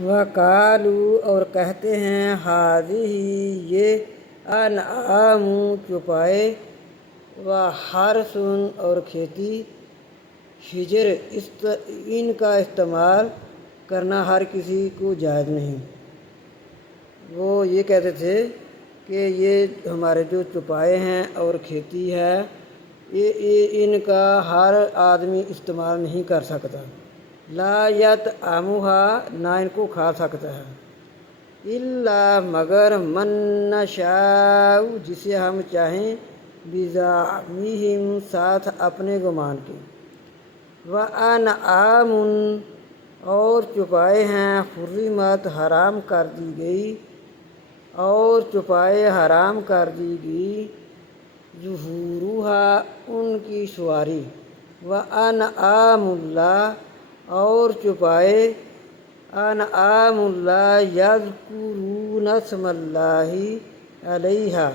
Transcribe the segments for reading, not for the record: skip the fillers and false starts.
وقالو اور کہتے ہیں ہذہ یہ انعام چوپائے و حرث اور کھیتی حجر ان کا استعمال کرنا ہر کسی کو جائز نہیں۔ وہ یہ کہتے تھے کہ یہ ہمارے جو چوپائے ہیں اور کھیتی ہے یہ ان کا ہر آدمی استعمال نہیں کر سکتا۔ لا یطعمھا نہ ان کو کھا سکتا ہے، الا مگر من نشاء جسے ہم چاہیں، بزعمہم ساتھ اپنے گمان کے۔ وانعام اور چوپائے ہیں، حرمت حرام کر دی گئی، اور چوپائے حرام کر دی گئی، ظہورھا ان کی سواری، وانعام اللہ اور چوپائے انعام اللہ یذکرون اسم اللہ علیہا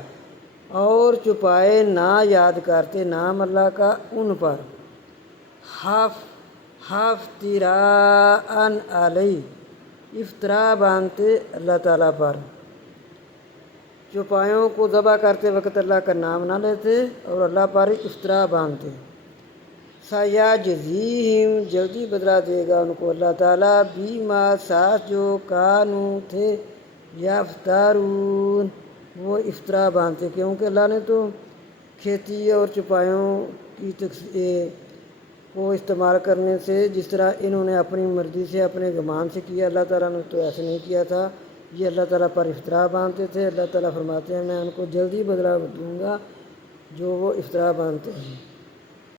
اور چوپائے نہ یاد کرتے نام اللہ کا ان پر، افتراء علیہ افطرا باندھتے اللہ تعالیٰ پر۔ چوپایوں کو ذبح کرتے وقت اللہ کا نام نہ لیتے اور اللہ پر افطرا باندھتے۔ سیجزیہم جلدی بدلہ دے گا ان کو اللہ تعالیٰ، بیما ساتھ جو کانوا تھے، یفترون وہ افطرا باندھتے، کیونکہ اللہ نے تو کھیتی اور چوپایوں کی کو استعمال کرنے سے جس طرح انہوں نے اپنی مرضی سے اپنے گمان سے کیا، اللہ تعالیٰ نے تو ایسے نہیں کیا تھا، یہ اللہ تعالیٰ پر افطرا باندھتے تھے۔ اللہ تعالیٰ فرماتے ہیں میں ان کو جلدی بدلہ دوں گا جو وہ افطرا باندھتے ہیں۔